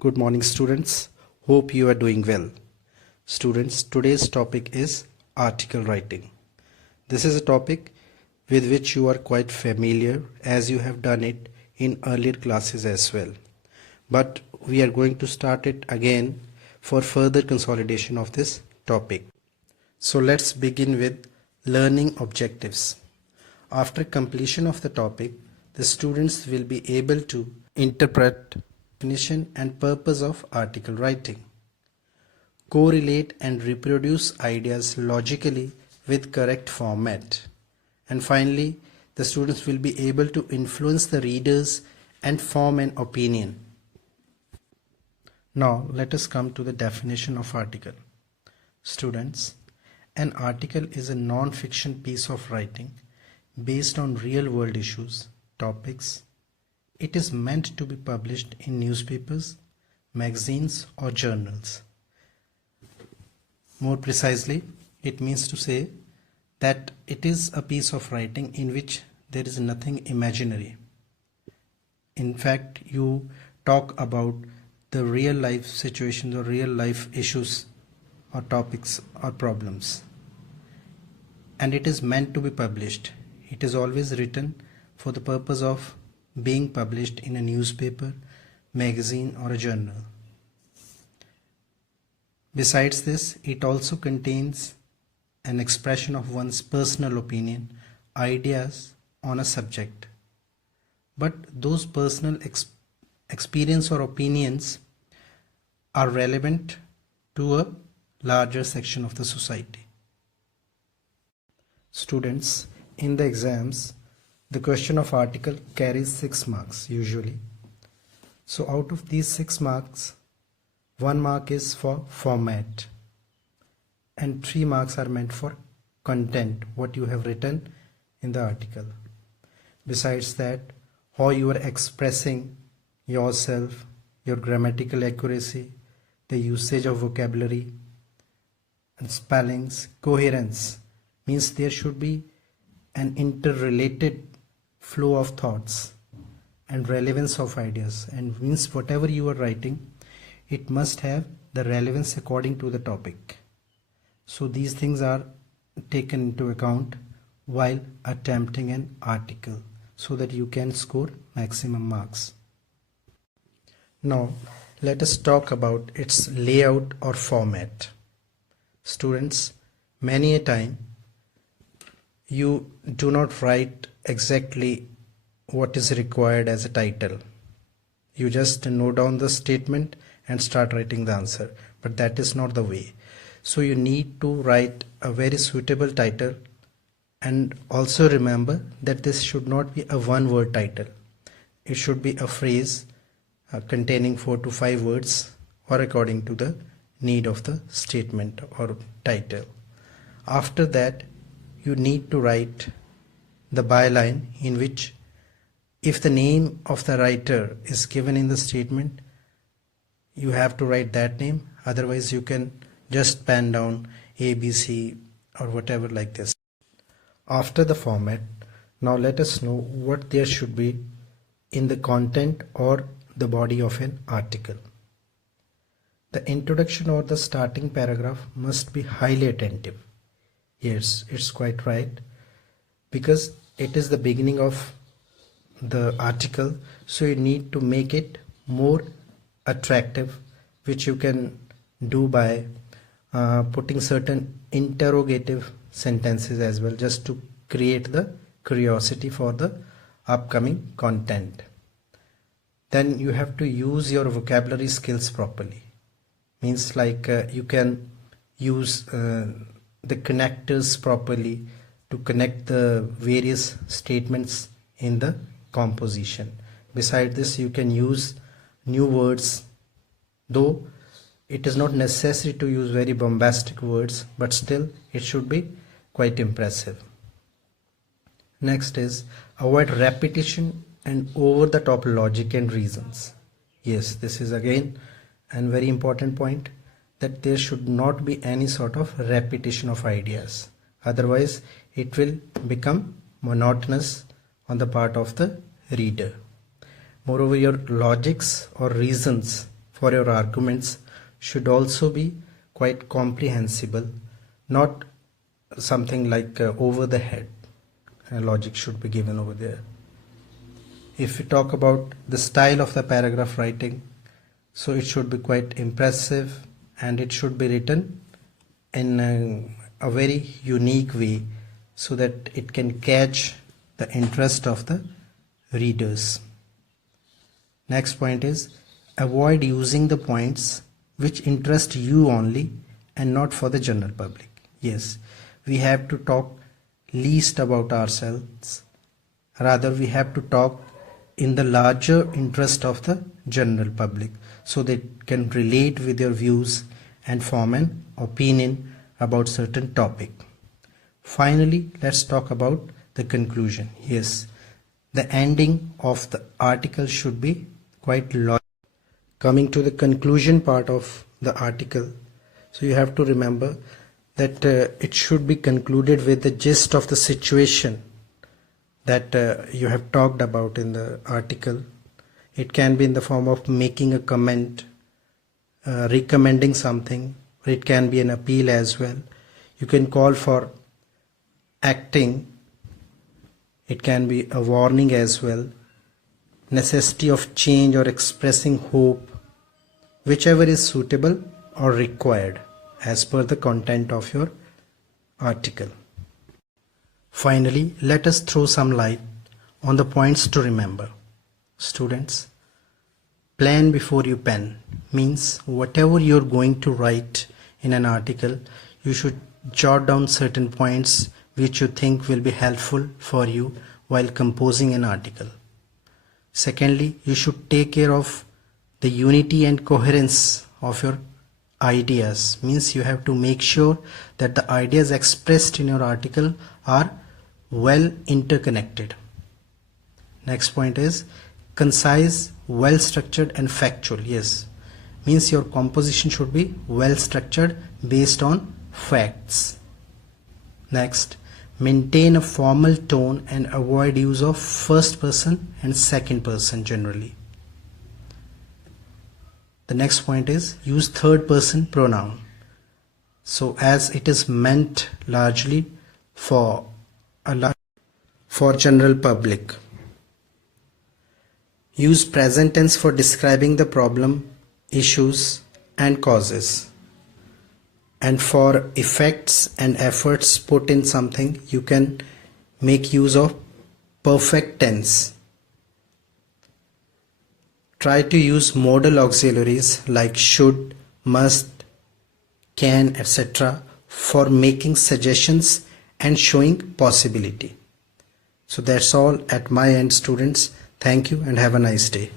Good morning, students. Hope you are doing well. Students, today's topic is article writing. This is a topic with which you are quite familiar as you have done it in earlier classes as well. But we are going to start it again for further consolidation of this topic. So let's begin with learning objectives. After completion of the topic, the students will be able to interpret definition and purpose of article writing, correlate and reproduce ideas logically with correct format, and finally the students will be able to influence the readers and form an opinion. Now let us come to the definition of article. Students, an article is a non-fiction piece of writing based on real-world issues, topics. It is meant to be published in newspapers, magazines or journals. More precisely, it means to say that it is a piece of writing in which there is nothing imaginary. In fact, you talk about the real life situations or real life issues or topics or problems. And it is meant to be published. It is always written for the purpose of being published in a newspaper, magazine or a journal. Besides this, it also contains an expression of one's personal opinion, ideas on a subject. But those personal experience or opinions are relevant to a larger section of the society. Students, in the exams, the question of article carries 6 marks usually. So out of these 6 marks, 1 mark is for format and 3 marks are meant for content, what you have written in the article. Besides that, how you are expressing yourself, your grammatical accuracy, the usage of vocabulary and spellings, coherence, means there should be an interrelated flow of thoughts and relevance of ideas, and means whatever you are writing, it must have the relevance according to the topic. So these things are taken into account while attempting an article so that you can score maximum marks. Now let us talk about its layout or format. Students, many a time you do not write exactly what is required as a title. You just note down the statement and start writing the answer, but that is not the way. So you need to write a very suitable title, and also remember that this should not be a one-word title. It should be a phrase containing 4 to 5 words or according to the need of the statement or title. After that, you need to write the byline, in which if the name of the writer is given in the statement, you have to write that name. Otherwise you can just pen down ABC or whatever like this. After the format, now let us know what there should be in the content or the body of an article. The introduction or the starting paragraph must be highly attentive. Yes, it's quite right, because it is the beginning of the article, so you need to make it more attractive, which you can do by putting certain interrogative sentences as well, just to create the curiosity for the upcoming content. Then you have to use your vocabulary skills properly. Means like you can use the connectors properly to connect the various statements in the composition. Besides this, you can use new words, though it is not necessary to use very bombastic words, but still it should be quite impressive. Next is avoid repetition and over the top logic and reasons. Yes, this is again a very important point, that there should not be any sort of repetition of ideas. Otherwise it will become monotonous on the part of the reader. Moreover, your logics or reasons for your arguments should also be quite comprehensible, not something like over the head. Logic should be given over there. If we talk about the style of the paragraph writing, so it should be quite impressive and it should be written in a very unique way so that it can catch the interest of the readers. Next point is avoid using the points which interest you only and not for the general public. Yes, we have to talk least about ourselves. Rather, we have to talk in the larger interest of the general public so they can relate with your views and form an opinion about certain topic. Finally, let's talk about the conclusion. Yes, the ending of the article should be quite logical. Coming to the conclusion part of the article, so you have to remember that it should be concluded with the gist of the situation that you have talked about in the article. It can be in the form of making a comment, recommending something, or it can be an appeal as well. You can call for acting. It can be a warning as well, necessity of change or expressing hope, whichever is suitable or required as per the content of your article. Finally, let us throw some light on the points to remember. Students, plan before you pen means whatever you're going to write in an article, you should jot down certain points which you think will be helpful for you while composing an article. Secondly, you should take care of the unity and coherence of your ideas, means you have to make sure that the ideas expressed in your article are well interconnected. Next point is concise, well structured and factual. Yes, means your composition should be well structured based on facts. Next, maintain a formal tone and avoid use of first person and second person generally. The next point is use third person pronoun. So as it is meant largely for general public. Use present tense for describing the problem, issues and causes. And for effects and efforts put in something, you can make use of perfect tense. Try to use modal auxiliaries like should, must, can, etc. for making suggestions and showing possibility. So that's all at my end, students. Thank you and have a nice day.